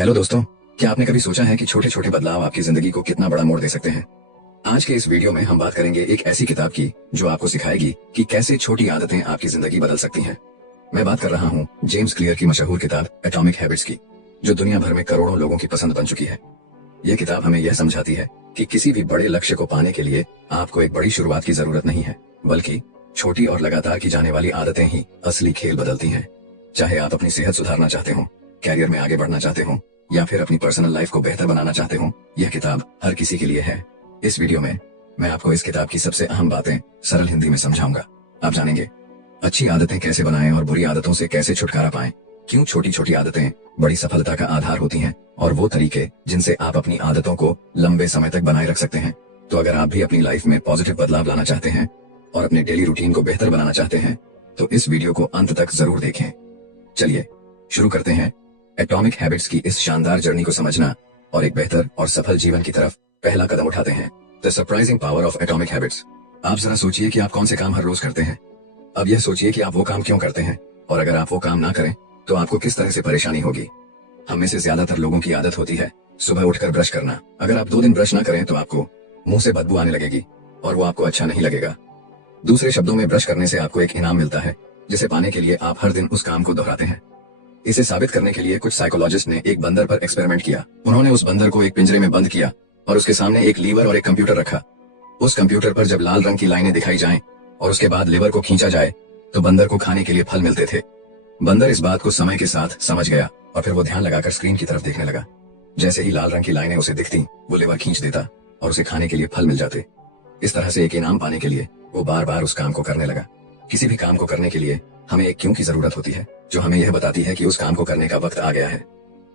Hello दोस्तों, क्या आपने कभी सोचा है कि छोटे छोटे बदलाव आपकी जिंदगी को कितना बड़ा मोड़ दे सकते हैं। आज के इस वीडियो में हम बात करेंगे एक ऐसी किताब की जो आपको सिखाएगी कि कैसे छोटी आदतें आपकी जिंदगी बदल सकती हैं। मैं बात कर रहा हूँ जेम्स क्लियर की मशहूर किताब एटॉमिक हैबिट्स की, जो दुनिया भर में करोड़ों लोगों की पसंद बन चुकी है। यह किताब हमें यह समझाती है कि किसी भी बड़े लक्ष्य को पाने के लिए आपको एक बड़ी शुरुआत की जरूरत नहीं है, बल्कि छोटी और लगातार की जाने वाली आदतें ही असली खेल बदलती हैं। चाहे आप अपनी सेहत सुधारना चाहते हो, कैरियर में आगे बढ़ना चाहते हो, या फिर अपनी पर्सनल लाइफ को बेहतर बनाना चाहते हो, यह किताब हर किसी के लिए है। इस वीडियो में मैं आपको इस किताब की सबसे अहम बातें सरल हिंदी में समझाऊंगा। आप जानेंगे अच्छी आदतें कैसे बनाएं और बुरी आदतों से कैसे छुटकारा पाएं, क्यों छोटी छोटी आदतें बड़ी सफलता का आधार होती हैं, और वो तरीके जिनसे आप अपनी आदतों को लंबे समय तक बनाए रख सकते हैं। तो अगर आप भी अपनी लाइफ में पॉजिटिव बदलाव लाना चाहते हैं और अपने डेली रूटीन को बेहतर बनाना चाहते हैं, तो इस वीडियो को अंत तक जरूर देखें। चलिए शुरू करते हैं एटॉमिक हैबिट्स की इस शानदार जर्नी को समझना और एक बेहतर और सफल जीवन की तरफ पहला कदम उठाते हैं। The surprising power of atomic habits. आप जरा सोचिए कि आप कौन से काम हर रोज करते हैं। अब यह सोचिए कि आप वो काम क्यों करते हैं, और अगर आप वो काम ना करें तो आपको किस तरह से परेशानी होगी। हम में से ज्यादातर लोगों की आदत होती है सुबह उठकर ब्रश करना। अगर आप 2 दिन ब्रश ना करें तो आपको मुंह से बदबू आने लगेगी और वो आपको अच्छा नहीं लगेगा। दूसरे शब्दों में, ब्रश करने से आपको एक इनाम मिलता है, जिसे पाने के लिए आप हर दिन उस काम को दोहराते हैं। इसे साबित करने के लिए कुछ साइकोलॉजिस्ट ने एक बंदर पर एक्सपेरिमेंट किया। उन्होंने उस बंदर को एक पिंजरे में बंद किया और उसके सामने एक लीवर और एक कंप्यूटर रखा। उस कंप्यूटर पर जब लाल रंग की लाइनें दिखाई जाएं और उसके बाद लीवर को खींचा जाए तो बंदर को खाने के लिए फल मिलते थे। बंदर इस बात को समय के साथ समझ गया और फिर वो ध्यान लगाकर स्क्रीन की तरफ देखने लगा। जैसे ही लाल रंग की लाइनें उसे दिखती, वो लीवर खींच देता और उसे खाने के लिए फल मिल जाते। इस तरह से एक इनाम पाने के लिए वो बार बार उस काम को करने लगा। किसी भी काम को करने के लिए हमें एक क्यों की जरूरत होती है, जो हमें यह बताती है कि उस काम को करने का वक्त आ गया है।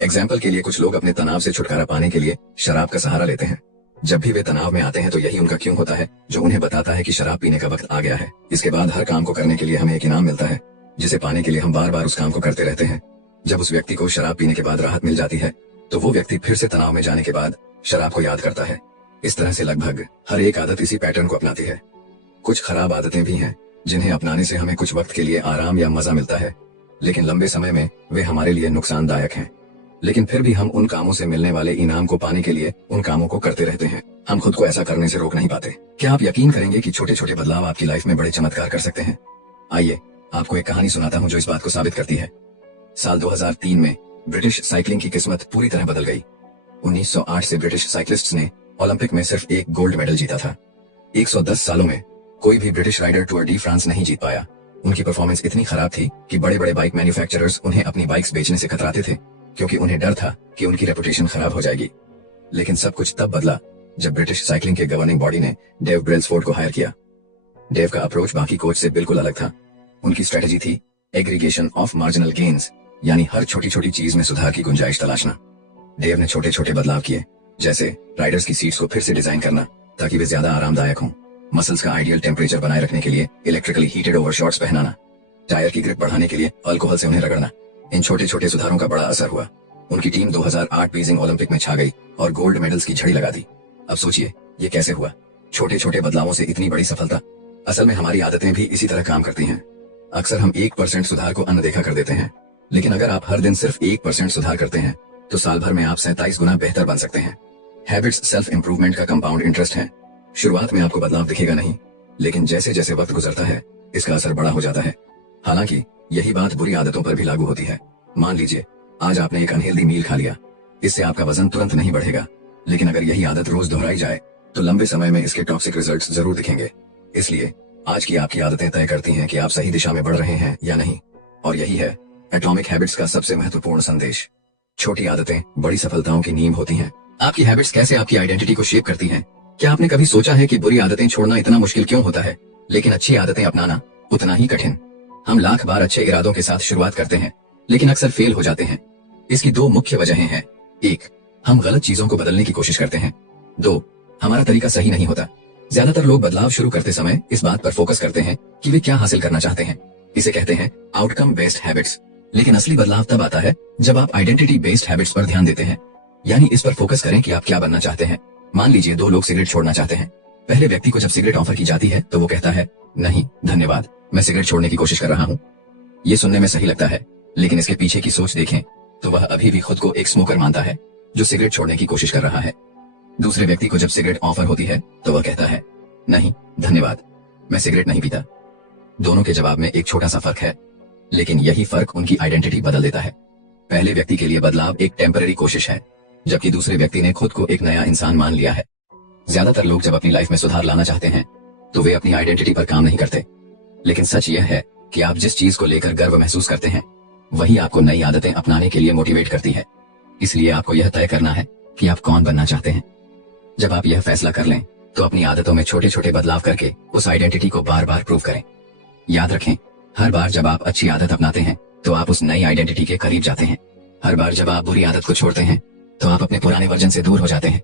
एग्जाम्पल के लिए, कुछ लोग अपने तनाव से छुटकारा पाने के लिए शराब का सहारा लेते हैं। जब भी वे तनाव में आते हैं तो यही उनका क्यों होता है, जो उन्हें बताता है कि शराब पीने का वक्त आ गया है। इसके बाद हर काम को करने के लिए हमें एक इनाम मिलता है, जिसे पाने के लिए हम बार बार उस काम को करते रहते हैं। जब उस व्यक्ति को शराब पीने के बाद राहत मिल जाती है तो वो व्यक्ति फिर से तनाव में जाने के बाद शराब को याद करता है। इस तरह से लगभग हर एक आदत इसी पैटर्न को अपनाती है। कुछ खराब आदतें भी हैं जिन्हें अपनाने से हमें कुछ वक्त के लिए आराम या मजा मिलता है, लेकिन लंबे समय में वे हमारे लिए नुकसानदायक हैं। लेकिन फिर भी हम उन कामों से मिलने वाले इनाम को पाने के लिए उन कामों को करते रहते हैं। हम खुद को ऐसा करने से रोक नहीं पाते। क्या आप यकीन करेंगे कि छोटे छोटे बदलाव आपकी लाइफ में बड़े चमत्कार कर सकते हैं। आइए आपको एक कहानी सुनाता हूँ जो इस बात को साबित करती है। साल 2003 में ब्रिटिश साइकिलिंग की किस्मत पूरी तरह बदल गई। 1908 से ब्रिटिश साइकिलिस्ट्स ने ओलंपिक में सिर्फ एक गोल्ड मेडल जीता था। 110 सालों में कोई भी British rider Tour de France नहीं जीत पाया। उनकी परफॉर्मेंस इतनी खराब थी कि बड़े बड़े बाइक मैन्युफैक्चरर्स उन्हें अपनी बाइक्स बेचने से कतराते थे, क्योंकि उन्हें डर था कि उनकी रेपुटेशन खराब हो जाएगी। लेकिन सब कुछ तब बदला जब ब्रिटिश साइकिलिंग के गवर्निंग बॉडी ने डेव ब्रेल्सफोर्ड को हायर किया। डेव का अप्रोच बाकी कोच से बिल्कुल अलग था। उनकी स्ट्रेटेजी थी एग्रीगेशन ऑफ मार्जिनल गेन्स, यानी हर छोटी छोटी चीज में सुधार की गुंजाइश तलाशना। डेव ने छोटे छोटे बदलाव किए, जैसे राइडर्स की सीट्स को फिर से डिजाइन करना ताकि वे ज्यादा आरामदायक हों, मसल्स का आइडियल टेम्परेचर बनाए रखने के लिए इलेक्ट्रिकली हीटेड ओवरशॉट्स पहनाना, टायर की ग्रिप बढ़ाने के लिए अल्कोहल से उन्हें रगड़ना। इन छोटे छोटे सुधारों का बड़ा असर हुआ। उनकी टीम 2008 बीजिंग ओलंपिक में छा गई और गोल्ड मेडल्स की झड़ी लगा दी। अब सोचिए ये कैसे हुआ। छोटे छोटे बदलावों से इतनी बड़ी सफलता। असल में हमारी आदतें भी इसी तरह काम करती हैं। अक्सर हम 1% सुधार को अनदेखा कर देते हैं, लेकिन अगर आप हर दिन सिर्फ 1% सुधार करते हैं तो साल भर में आप 27 गुना बेहतर बन सकते हैं। हैबिट्स सेल्फ इंप्रूवमेंट का कंपाउंड इंटरेस्ट है। शुरुआत में आपको बदलाव दिखेगा नहीं, लेकिन जैसे जैसे वक्त गुजरता है इसका असर बड़ा हो जाता है। हालांकि यही बात बुरी आदतों पर भी लागू होती है। मान लीजिए आज आपने एक अनहेल्दी मील खा लिया। इससे आपका वजन तुरंत नहीं बढ़ेगा, लेकिन अगर यही आदत रोज दोहराई जाए तो लंबे समय में इसके टॉक्सिक रिजल्ट्स जरूर दिखेंगे। इसलिए आज की आपकी आदतें तय करती हैं कि आप सही दिशा में बढ़ रहे हैं या नहीं। और यही है एटॉमिक हैबिट्स का सबसे महत्वपूर्ण संदेश। छोटी आदतें बड़ी सफलताओं की नींव होती हैं। आपकी हैबिट्स कैसे आपकी आइडेंटिटी को शेप करती हैं। क्या आपने कभी सोचा है कि बुरी आदतें छोड़ना इतना मुश्किल क्यों होता है, लेकिन अच्छी आदतें अपनाना उतना ही कठिन। हम लाख बार अच्छे इरादों के साथ शुरुआत करते हैं, लेकिन अक्सर फेल हो जाते हैं। इसकी 2 मुख्य वजहें हैं। 1, हम गलत चीजों को बदलने की कोशिश करते हैं। 2, हमारा तरीका सही नहीं होता। ज्यादातर लोग बदलाव शुरू करते समय इस बात पर फोकस करते हैं कि वे क्या हासिल करना चाहते हैं। इसे कहते हैं आउटकम बेस्ड हैबिट्स। लेकिन असली बदलाव तब आता है जब आप आइडेंटिटी बेस्ड हैबिट्स पर ध्यान देते हैं, यानी इस पर फोकस करें कि आप क्या बनना चाहते हैं। मान लीजिए 2 लोग सिगरेट छोड़ना चाहते हैं। पहले व्यक्ति को जब सिगरेट ऑफर की जाती है तो वो कहता है, नहीं धन्यवाद, मैं सिगरेट छोड़ने की कोशिश कर रहा हूँ। ये सुनने में सही लगता है, लेकिन इसके पीछे की सोच देखें तो वह अभी भी खुद को एक स्मोकर मानता है जो सिगरेट छोड़ने की कोशिश कर रहा है। दूसरे व्यक्ति को जब सिगरेट ऑफर होती है तो वह कहता है, नहीं धन्यवाद, मैं सिगरेट नहीं पीता। दोनों के जवाब में एक छोटा सा फर्क है, लेकिन यही फर्क उनकी आइडेंटिटी बदल देता है। पहले व्यक्ति के लिए बदलाव एक टेम्पररी कोशिश है, जबकि दूसरे व्यक्ति ने खुद को एक नया इंसान मान लिया है। ज्यादातर लोग जब अपनी लाइफ में सुधार लाना चाहते हैं तो वे अपनी आइडेंटिटी पर काम नहीं करते, लेकिन सच यह है कि आप जिस चीज को लेकर गर्व महसूस करते हैं वही आपको नई आदतें अपनाने के लिए मोटिवेट करती है। इसलिए आपको यह तय करना है कि आप कौन बनना चाहते हैं। जब आप यह फैसला कर लें तो अपनी आदतों में छोटे छोटे बदलाव करके उस आइडेंटिटी को बार बार प्रूव करें। याद रखें, हर बार जब आप अच्छी आदत अपनाते हैं तो आप उस नई आइडेंटिटी के करीब जाते हैं। हर बार जब आप बुरी आदत को छोड़ते हैं तो आप अपने पुराने वर्जन से दूर हो जाते हैं।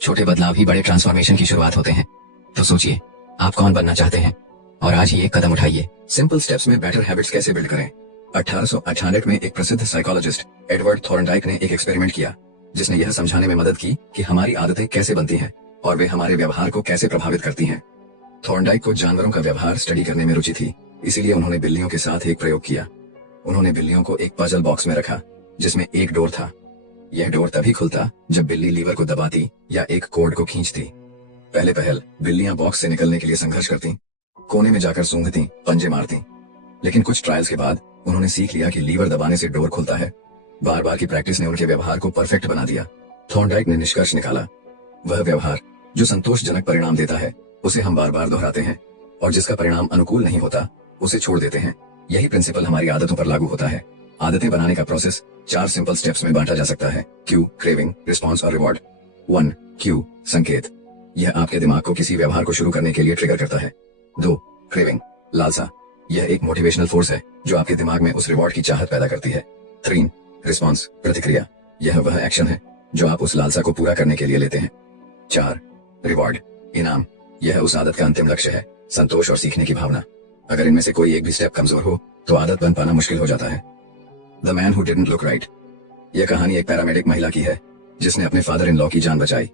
छोटे बदलाव ही बड़े ट्रांसफॉर्मेशन की शुरुआत होते हैं। तो सोचिए, आप कौन बनना चाहते हैं और आज ही एक कदम उठाइए। सिंपल स्टेप्स में बेटर हैबिट्स कैसे बिल्ड करें। 1898 में एक प्रसिद्ध साइकोलॉजिस्ट एडवर्ड थॉर्नडाइक ने एक एक्सपेरिमेंट किया जिसने यह समझाने में मदद की कि हमारी आदतें कैसे बनती हैं और वे हमारे व्यवहार को कैसे प्रभावित करती हैं। थॉर्नडाइक को जानवरों का व्यवहार स्टडी करने में रुचि थी, इसीलिए उन्होंने बिल्लियों के साथ एक प्रयोग किया। उन्होंने बिल्लियों को एक पजल बॉक्स में रखा जिसमें एक डोर था। यह डोर तभी खुलता जब बिल्ली लीवर को दबाती या एक कोड को खींचती। पहले पहल बिल्लियां बॉक्स से निकलने के लिए संघर्ष करती, कोने में जाकर सूंघती, पंजे मारती, लेकिन कुछ ट्रायल्स के बाद उन्होंने सीख लिया कि लीवर दबाने से डोर खुलता है। बार बार की प्रैक्टिस ने उनके व्यवहार को परफेक्ट बना दिया। थॉर्नडाइक ने निष्कर्ष निकाला, वह व्यवहार जो संतोषजनक परिणाम देता है उसे हम बार बार दोहराते हैं और जिसका परिणाम अनुकूल नहीं होता उसे छोड़ देते हैं। यही प्रिंसिपल हमारी आदतों पर लागू होता है। आदतें बनाने का प्रोसेस 4 सिंपल स्टेप्स में बांटा जा सकता है। क्यू, क्रेविंग, रिस्पॉन्स और रिवॉर्ड। 1. क्यू, संकेत। यह आपके दिमाग को किसी व्यवहार को शुरू करने के लिए ट्रिगर करता है। 2. क्रेविंग, लालसा। यह एक मोटिवेशनल फोर्स है जो आपके दिमाग में उस रिवॉर्ड की चाहत पैदा करती है। 3. रिस्पॉन्स, प्रतिक्रिया। यह वह एक्शन है जो आप उस लालसा को पूरा करने के लिए लेते हैं। 4. रिवॉर्ड, इनाम। यह उस आदत का अंतिम लक्ष्य है, संतोष और सीखने की भावना। अगर इनमें से कोई एक भी स्टेप कमजोर हो तो आदत बन पाना मुश्किल हो जाता है। The man who didn't look right. यह कहानी एक पैरामेडिक महिला की है जिसने अपने फादर इन लॉ की जान बचाई।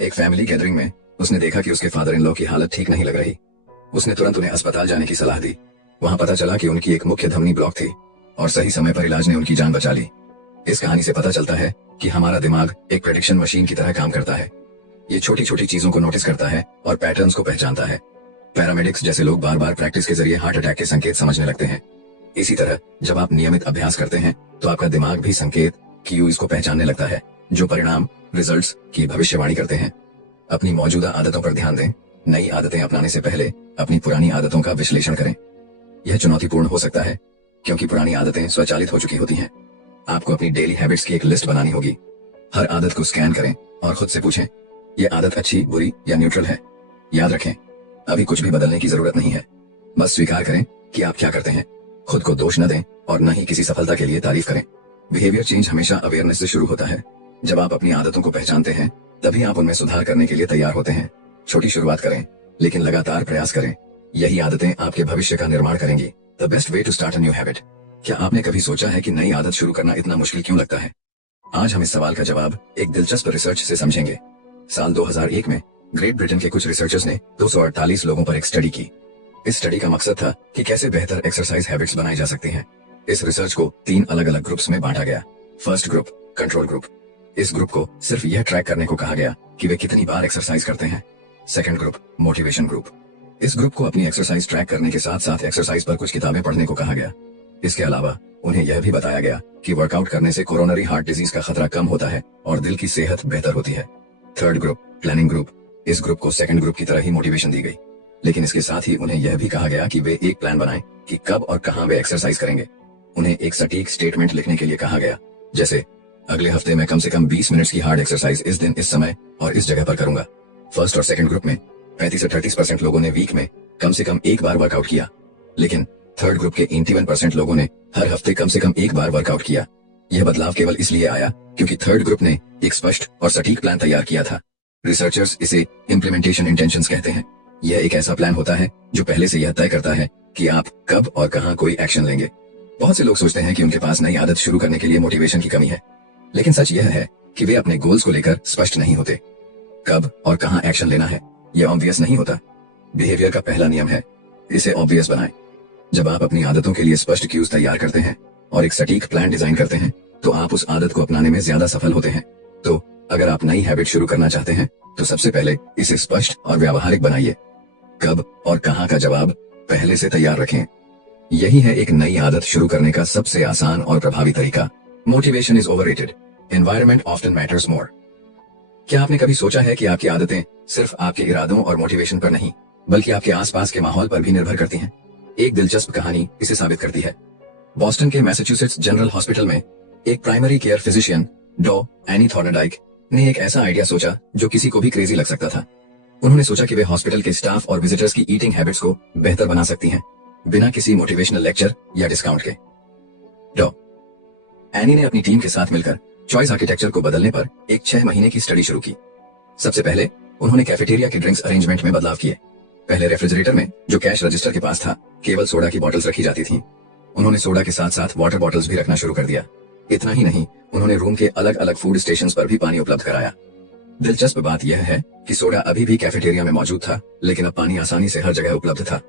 एक फैमिली गैदरिंग में उसने देखा कि उसके फादर इन लॉ की हालत ठीक नहीं लग रही। उसने तुरंत उन्हें अस्पताल जाने की सलाह दी। वहां पता चला कि उनकी एक मुख्य धमनी ब्लॉक थी और सही समय पर इलाज ने उनकी जान बचा ली। इस कहानी से पता चलता है कि हमारा दिमाग एक प्रेडिक्शन मशीन की तरह काम करता है। ये छोटी छोटी चीजों को नोटिस करता है और पैटर्न्स को पहचानता है। पैरामेडिक्स जैसे लोग बार बार प्रैक्टिस के जरिए हार्ट अटैक के संकेत समझने लगते हैं। इसी तरह जब आप नियमित अभ्यास करते हैं तो आपका दिमाग भी संकेत क्यूज को पहचानने लगता है जो परिणाम, रिजल्ट्स की भविष्यवाणी करते हैं। अपनी मौजूदा आदतों पर ध्यान दें। नई आदतें अपनाने से पहले अपनी पुरानी आदतों का विश्लेषण करें। यह चुनौतीपूर्ण हो सकता है क्योंकि पुरानी आदतें स्वचालित हो चुकी होती हैं। आपको अपनी डेली हैबिट्स की एक लिस्ट बनानी होगी। हर आदत को स्कैन करें और खुद से पूछें, यह आदत अच्छी, बुरी या न्यूट्रल है। याद रखें, अभी कुछ भी बदलने की जरूरत नहीं है। बस स्वीकार करें कि आप क्या करते हैं। खुद को दोष न दें और न ही किसी सफलता के लिए तारीफ करें। बिहेवियर चेंज हमेशा अवेयरनेस से शुरू होता है। जब आप अपनी आदतों को पहचानते हैं तभी आप उनमें सुधार करने के लिए तैयार होते हैं। छोटी शुरुआत करें लेकिन लगातार प्रयास करें। यही आदतें आपके भविष्य का निर्माण करेंगी। The best way to start a new habit. क्या आपने कभी सोचा है कि नई आदत शुरू करना इतना मुश्किल क्यों लगता है? आज हम इस सवाल का जवाब एक दिलचस्प रिसर्च से समझेंगे। साल 2001 में ग्रेट ब्रिटेन के कुछ रिसर्चर्स ने 248 लोगों पर एक स्टडी की। इस स्टडी का मकसद था कि कैसे बेहतर एक्सरसाइज हैबिट्स बनाई जा सकती हैं। इस रिसर्च को 3 अलग अलग ग्रुप्स में बांटा गया। First group, control group. इस ग्रुप को सिर्फ यह ट्रैक करने को कहा गया कि वे कितनी बार एक्सरसाइज करते हैं। Second group, motivation group. इस ग्रुप को अपनी एक्सरसाइज ट्रैक करने के साथ साथ एक्सरसाइज पर कुछ किताबें पढ़ने को कहा गया। इसके अलावा उन्हें यह भी बताया गया कि वर्कआउट करने से कोरोनरी हार्ट डिजीज का खतरा कम होता है और दिल की सेहत बेहतर होती है। Third group, planning group. इस ग्रुप को सेकंड ग्रुप की तरह ही मोटिवेशन दी गई, लेकिन इसके साथ ही उन्हें यह भी कहा गया कि वे एक प्लान बनाएं कि कब और कहां वे एक्सरसाइज करेंगे। उन्हें एक सटीक स्टेटमेंट लिखने के लिए कहा गया, जैसे अगले हफ्ते में कम से कम 20 मिनट्स की हार्ड एक्सरसाइज इस दिन, इस समय और इस जगह पर करूंगा। फर्स्ट और सेकंड ग्रुप में 35 से 30% लोगों ने वीक में कम से कम एक बार वर्कआउट किया, लेकिन थर्ड ग्रुप के 81% लोगों ने हर हफ्ते कम से कम एक बार वर्कआउट किया। यह बदलाव केवल इसलिए आया क्योंकि थर्ड ग्रुप ने एक स्पष्ट और सटीक प्लान तैयार किया था। रिसर्चर्स इसे इम्प्लीमेंटेशन इंटेंशंस कहते हैं। यह एक ऐसा प्लान होता है जो पहले से यह तय करता है कि आप कब और कहां कोई एक्शन लेंगे। बहुत से लोग सोचते हैं कि उनके पास नई आदत शुरू करने के लिए मोटिवेशन की कमी है, लेकिन सच यह है कि वे अपने गोल्स को लेकर स्पष्ट नहीं होते। कब और कहां एक्शन लेना है यह ऑब्वियस नहीं होता। बिहेवियर का पहला नियम है, इसे ऑब्वियस बनाएं। जब आप अपनी आदतों के लिए स्पष्ट क्यूज तैयार करते हैं और एक सटीक प्लान डिजाइन करते हैं तो आप उस आदत को अपनाने में ज्यादा सफल होते हैं। तो अगर आप नई हैबिट शुरू करना चाहते हैं तो सबसे पहले इसे स्पष्ट और व्यावहारिक बनाइए। कब और कहां का जवाब पहले से तैयार रखें। यही है एक नई आदत शुरू करने का सबसे आसान और प्रभावी तरीका। Motivation is overrated, environment often matters more. क्या आपने कभी सोचा है कि आपकी आदतें सिर्फ आपके इरादों और मोटिवेशन पर नहीं, बल्कि आपके आसपास के माहौल पर भी निर्भर करती हैं? एक दिलचस्प कहानी इसे साबित करती है। बॉस्टन के मैसाचुसेट्स जनरल हॉस्पिटल में एक प्राइमरी केयर फिजिशियन डॉ एनी थॉर्नडाइक ने एक ऐसा आइडिया सोचा जो किसी को भी क्रेजी लग सकता था। उन्होंने सोचा कि वे हॉस्पिटल के स्टाफ और विजिटर्स की ईटिंग हैबिट्स को बेहतर बना सकती हैं, बिना किसी मोटिवेशनल लेक्चर या डिस्काउंट के। डॉ एनी ने अपनी टीम के साथ मिलकर चॉइस आर्किटेक्चर को बदलने पर एक 6 महीने की स्टडी शुरू की। सबसे पहले उन्होंने कैफेटेरिया के ड्रिंक्स अरेंजमेंट में बदलाव किए। पहले रेफ्रिजरेटर में, जो कैश रजिस्टर के पास था, केवल सोडा की बॉटल्स रखी जाती थीं। उन्होंने सोडा के साथ साथ वाटर बॉटल्स भी रखना शुरू कर दिया। इतना ही नहीं, उन्होंने रूम के अलग अलग फूड स्टेशंस पर भी पानी उपलब्ध कराया। दिलचस्प बात यह है कि सोडा अभी भी कैफेटेरिया में मौजूद था, लेकिन अब पानी आसानी से हर जगह उपलब्ध था।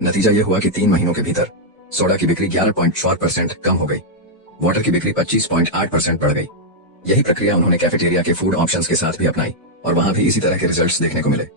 नतीजा यह हुआ कि 3 महीनों के भीतर सोडा की बिक्री 11.4% कम हो गई, वाटर की बिक्री 25.8% बढ़ गई। यही प्रक्रिया उन्होंने कैफेटेरिया के फूड ऑप्शंस के साथ भी अपनाई और वहां भी इसी तरह के रिजल्ट्स देखने को मिले।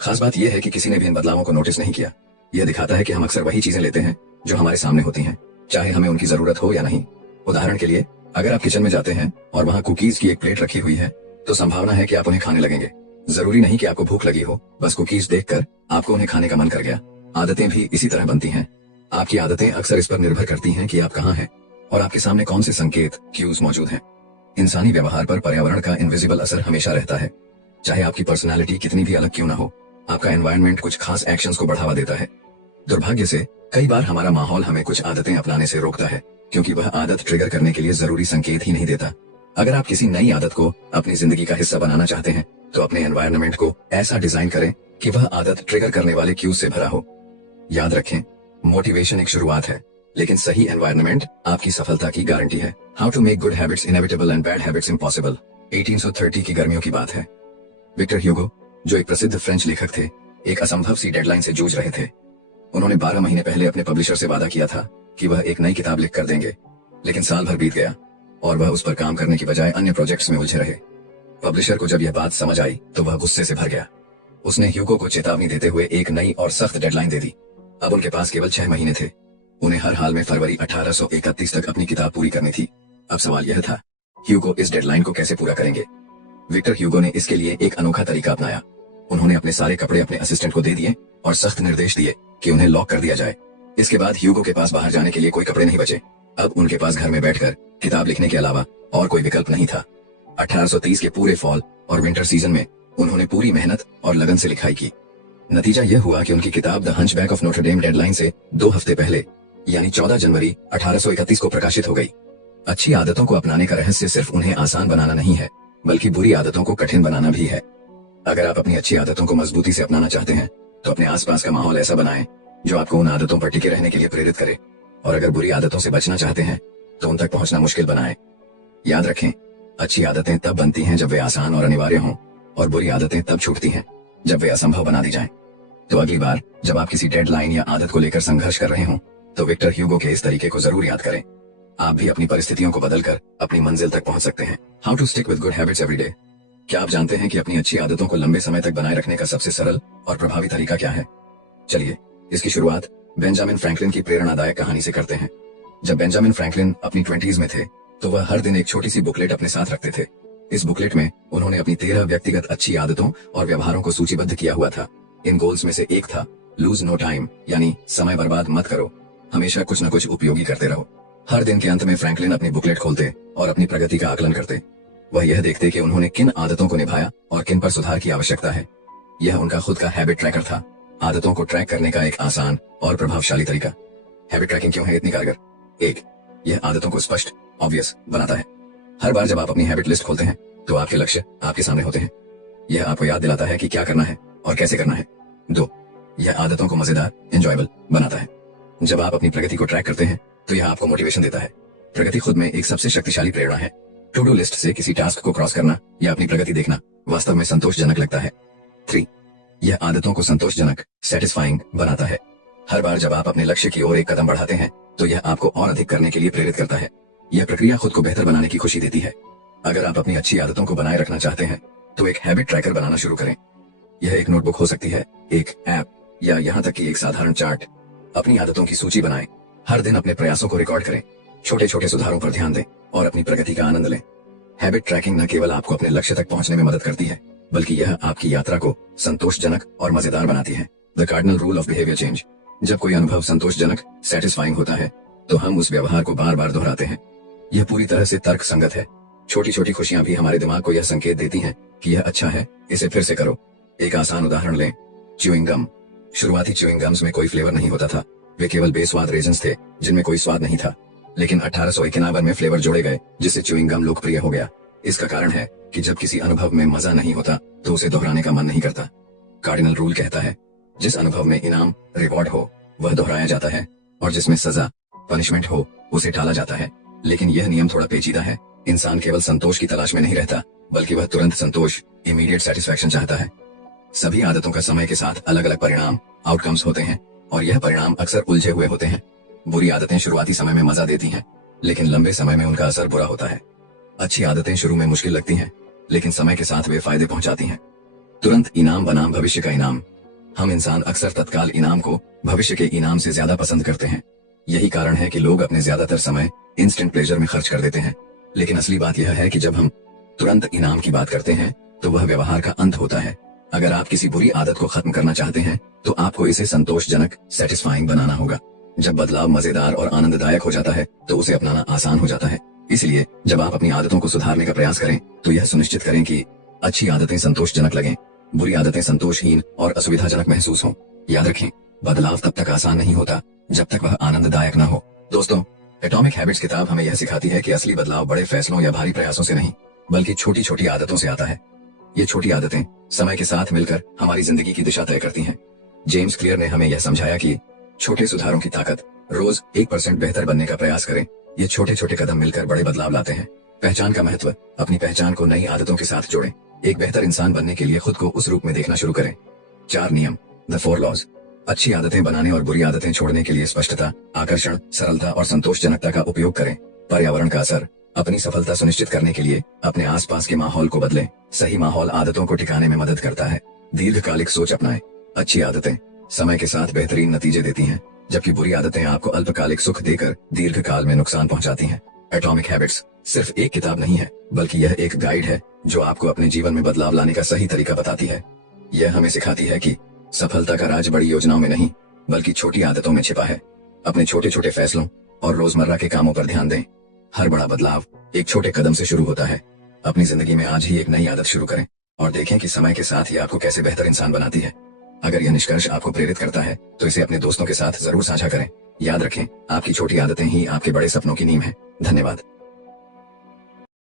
खास बात यह है कि किसी ने भी इन बदलावों को नोटिस नहीं किया। यह दिखाता है कि हम अक्सर वही चीजें लेते हैं जो हमारे सामने होती हैं, चाहे हमें उनकी जरूरत हो या नहीं। उदाहरण के लिए, अगर आप किचन में जाते हैं और वहां कुकीज की एक प्लेट रखी हुई है, तो संभावना है कि आप उन्हें खाने लगेंगे। जरूरी नहीं कि आपको भूख लगी हो, बस कुकीज देखकर आपको उन्हें खाने का मन कर गया। आदतें भी इसी तरह बनती हैं। आपकी आदतें अक्सर इस पर निर्भर करती हैं कि आप कहाँ हैं और आपके सामने कौन से संकेत, क्यूज मौजूद हैं। इंसानी व्यवहार पर पर्यावरण का इनविजिबल असर हमेशा रहता है। चाहे आपकी पर्सनालिटी कितनी भी अलग क्यों ना हो, आपका एनवायरनमेंट कुछ खास एक्शंस को बढ़ावा देता है। दुर्भाग्य से कई बार हमारा माहौल हमें कुछ आदतें अपनाने से रोकता है, क्योंकि वह आदत ट्रिगर करने के लिए जरूरी संकेत ही नहीं देता। अगर आप किसी नई आदत को अपनी जिंदगी का हिस्सा बनाना चाहते हैं, तो अपने एनवायरनमेंट को ऐसा डिजाइन करें कि वह आदत ट्रिगर करने वाले क्यूज से भरा हो। याद रखें, मोटिवेशन एक शुरुआत है, लेकिन सही एनवायरनमेंट आपकी सफलता की गारंटी है। How to make good habits inevitable and bad habits impossible. 1830 की गर्मियों की बात है। विक्टर ह्यूगो, जो एक प्रसिद्ध फ्रेंच लेखक थे, एक असंभव सी डेडलाइन से जूझ रहे थे। उन्होंने 12 महीने पहले अपने पब्लिशर से वादा किया था कि वह एक नई किताब लिख कर देंगे, लेकिन साल भर बीत गया और वह उस पर काम करने की बजाय अन्य प्रोजेक्ट्स में उलझे रहे। पब्लिशर को जब यह बात समझ आई तो वह गुस्से से भर गया। उसने ह्यूगो को चेतावनी देते हुए एक नई और सख्त डेडलाइन दे दी। अब उनके पास केवल 6 महीने थे। उन्हें हर हाल में फरवरी 1831 तक अपनी किताब पूरी करनी थी। अब सवाल यह था, ह्यूगो इस डेडलाइन को कैसे पूरा करेंगे? विक्टर ह्यूगो ने इसके लिए एक अनोखा तरीका अपनाया। उन्होंने अपने सारे कपड़े अपने असिस्टेंट को दे दिए और सख्त निर्देश दिए कि उन्हें लॉक कर दिया जाए। इसके बाद ह्यूगो के पास बाहर जाने के लिए कोई कपड़े नहीं बचे। अब उनके पास घर में बैठकर किताब लिखने के अलावा और कोई विकल्प नहीं था। 1830 के पूरे फॉल और विंटर सीजन में उन्होंने पूरी मेहनत और लगन से लिखाई की। नतीजा यह हुआ कि उनकी किताब the hunchback of Notre Dame से 2 हफ्ते पहले, यानी 14 जनवरी 1831 को प्रकाशित हो गई। अच्छी आदतों को अपनाने का रहस्य सिर्फ उन्हें आसान बनाना नहीं है, बल्कि बुरी आदतों को कठिन बनाना भी है। अगर आप अपनी अच्छी आदतों को मजबूती से अपनाना चाहते हैं, तो अपने आसपास का माहौल ऐसा बनाएं जो आपको उन आदतों पर टिके रहने के लिए प्रेरित करे। और अगर बुरी आदतों से बचना चाहते हैं, तो उन तक पहुंचना मुश्किल बनाएं। याद रखें, अच्छी आदतें तब बनती हैं जब वे आसान और अनिवार्य हों, और बुरी आदतें तब छूटती हैं जब वे असंभव बना दी जाएं। तो अगली बार जब आप किसी डेडलाइन या आदत को लेकर संघर्ष कर रहे हों, तो विक्टर ह्यूगो के इस तरीके को जरूर याद करें। आप भी अपनी परिस्थितियों को बदलकर अपनी मंजिल तक पहुंच सकते हैं। How to stick with good habits every day. क्या आप जानते हैं कि अपनी अच्छी आदतों को लंबे समय तक बनाए रखने का सबसे सरल और प्रभावी तरीका क्या है? चलिए इसकी शुरुआत बेंजामिन फ्रैंकलिन की प्रेरणादायक कहानी से करते हैं। जब बेंजामिन फ्रैंकलिन अपनी 20s में थे, तो वह हर दिन एक छोटी सी बुकलेट अपने साथ रखते थे। इस बुकलेट में उन्होंने अपनी 13 व्यक्तिगत अच्छी आदतों और व्यवहारों को सूचीबद्ध किया हुआ था। इन गोल्स में से एक था लूज नो टाइम, यानी समय बर्बाद मत करो, हमेशा कुछ न कुछ उपयोगी करते रहो। हर दिन के अंत में फ्रैंकलिन अपनी बुकलेट खोलते और अपनी प्रगति का आकलन करते। वह यह देखते कि उन्होंने किन आदतों को निभाया और किन पर सुधार की आवश्यकता है। यह उनका खुद का हैबिट ट्रैकर था, आदतों को ट्रैक करने का एक आसान और प्रभावशाली तरीका। हैबिट ट्रैकिंग क्यों है इतनी कारगर? 1, यह आदतों को स्पष्ट, ऑब्वियस बनाता है। हर बार जब आप अपनी हैबिट लिस्ट खोलते हैं, तो आपके लक्ष्य आपके सामने होते हैं। यह आपको याद दिलाता है कि क्या करना है और कैसे करना है। 2, यह आदतों को मजेदार, एंजॉयबल बनाता है। जब आप अपनी प्रगति को ट्रैक करते हैं, तो यह आपको मोटिवेशन देता है। प्रगति खुद में एक सबसे शक्तिशाली प्रेरणा है। टू डू लिस्ट से किसी टास्क को क्रॉस करना या अपनी प्रगति देखना वास्तव में संतोषजनक लगता है। 3, यह आदतों को संतोषजनक, सेटिस्फाइंग बनाता है। हर बार जब आप अपने लक्ष्य की ओर एक कदम बढ़ाते हैं, तो यह आपको और अधिक करने के लिए प्रेरित करता है। यह प्रक्रिया खुद को बेहतर बनाने की खुशी देती है। अगर आप अपनी अच्छी आदतों को बनाए रखना चाहते हैं तो एक हैबिट ट्रैकर बनाना शुरू करें। यह एक नोटबुक हो सकती है, एक ऐप, या यहाँ तक कि एक साधारण चार्ट। अपनी आदतों की सूची बनाएं। हर दिन अपने प्रयासों को रिकॉर्ड करें, छोटे छोटे सुधारों पर ध्यान दें और अपनी प्रगति का आनंद लें। हैबिट ट्रैकिंग न केवल आपको अपने लक्ष्य तक पहुंचने में मदद करती है, बल्कि यह आपकी यात्रा को संतोषजनक और मजेदार बनाती है। The cardinal rule of behaviour change. जब कोई अनुभव संतोषजनक, सेटिस्फाइंग होता है तो हम उस व्यवहार को बार बार दोहराते हैं। यह पूरी तरह से तर्क संगत है। छोटी छोटी खुशियां भी हमारे दिमाग को यह संकेत देती हैं कि यह अच्छा है, इसे फिर से करो। एक आसान उदाहरण लें, च्यूइंग गम। शुरुआती च्यूइंग गम्स में कोई फ्लेवर नहीं होता था, वे केवल बेस्वाद रेजन्स थे जिनमें कोई स्वाद नहीं था। लेकिन 1891 में फ्लेवर जोड़े गए, जिससे च्यूइंग गम लोकप्रिय हो गया। इसका कारण है कि जब किसी अनुभव में मजा नहीं होता तो उसे दोहराने का मन नहीं करता। कार्डिनल रूल कहता है, जिस अनुभव में इनाम, रिवॉर्ड हो वह दोहराया जाता है, और जिसमें सजा, पनिशमेंट हो उसे टाला जाता है। लेकिन यह नियम थोड़ा पेचीदा है। इंसान केवल संतोष की तलाश में नहीं रहता, बल्कि वह तुरंत संतोष, इमीडिएट सेटिस्फैक्शन चाहता है। सभी आदतों का समय के साथ अलग अलग परिणाम, आउटकम्स होते हैं, और यह परिणाम अक्सर उलझे हुए होते हैं। बुरी आदतें शुरुआती समय में मजा देती हैं, लेकिन लंबे समय में उनका असर बुरा होता है। अच्छी आदतें शुरू में मुश्किल लगती हैं, लेकिन समय के साथ वे फायदे पहुंचाती हैं। तुरंत इनाम बनाम भविष्य का इनाम। हम इंसान अक्सर तत्काल इनाम को भविष्य के इनाम से ज्यादा पसंद करते हैं। यही कारण है कि लोग अपने ज्यादातर समय इंस्टेंट प्लेजर में खर्च कर देते हैं। लेकिन असली बात यह है कि जब हम तुरंत इनाम की बात करते हैं तो वह व्यवहार का अंत होता है। अगर आप किसी बुरी आदत को खत्म करना चाहते हैं तो आपको इसे संतोषजनक, सेटिस्फाइंग बनाना होगा। जब बदलाव मजेदार और आनंददायक हो जाता है तो उसे अपनाना आसान हो जाता है। इसलिए जब आप अपनी आदतों को सुधारने का प्रयास करें तो यह सुनिश्चित करें कि अच्छी आदतें संतोषजनक लगें, बुरी आदतें संतोषहीन और असुविधाजनक महसूस हों। याद रखें, बदलाव तब तक आसान नहीं होता जब तक वह आनंददायक न हो। दोस्तों, एटॉमिक हैबिट्स किताब हमें यह सिखाती है कि असली बदलाव बड़े फैसलों या भारी प्रयासों से नहीं, बल्कि छोटी छोटी आदतों से आता है। ये छोटी आदतें समय के साथ मिलकर हमारी जिंदगी की दिशा तय करती हैं। जेम्स क्लियर ने हमें यह समझाया कि छोटे सुधारों की ताकत। रोज 1% बेहतर बनने का प्रयास करें। ये छोटे छोटे कदम मिलकर बड़े बदलाव लाते हैं। पहचान का महत्व। अपनी पहचान को नई आदतों के साथ जोड़ें। एक बेहतर इंसान बनने के लिए खुद को उस रूप में देखना शुरू करें। 4 नियम, द 4 लॉज। अच्छी आदतें बनाने और बुरी आदतें छोड़ने के लिए स्पष्टता, आकर्षण, सरलता और संतोषजनकता का उपयोग करें। पर्यावरण का असर। अपनी सफलता सुनिश्चित करने के लिए अपने आसपास के माहौल को बदलें। सही माहौल आदतों को टिकाने में मदद करता है। दीर्घकालिक सोच अपनाएं। अच्छी आदतें समय के साथ बेहतरीन नतीजे देती हैं, जबकि बुरी आदतें आपको अल्पकालिक सुख देकर दीर्घकाल में नुकसान पहुंचाती हैं। एटॉमिक हैबिट्स सिर्फ एक किताब नहीं है, बल्कि यह एक गाइड है जो आपको अपने जीवन में बदलाव लाने का सही तरीका बताती है। यह हमें सिखाती है कि सफलता का राज बड़ी योजनाओं में नहीं, बल्कि छोटी आदतों में छिपा है। अपने छोटे छोटे फैसलों और रोजमर्रा के कामों पर ध्यान दें। हर बड़ा बदलाव एक छोटे कदम से शुरू होता है। अपनी जिंदगी में आज ही एक नई आदत शुरू करें और देखें कि समय के साथ ये आपको कैसे बेहतर इंसान बनाती है। अगर यह निष्कर्ष आपको प्रेरित करता है तो इसे अपने दोस्तों के साथ जरूर साझा करें। याद रखें, आपकी छोटी आदतें ही आपके बड़े सपनों की नींव हैं। धन्यवाद।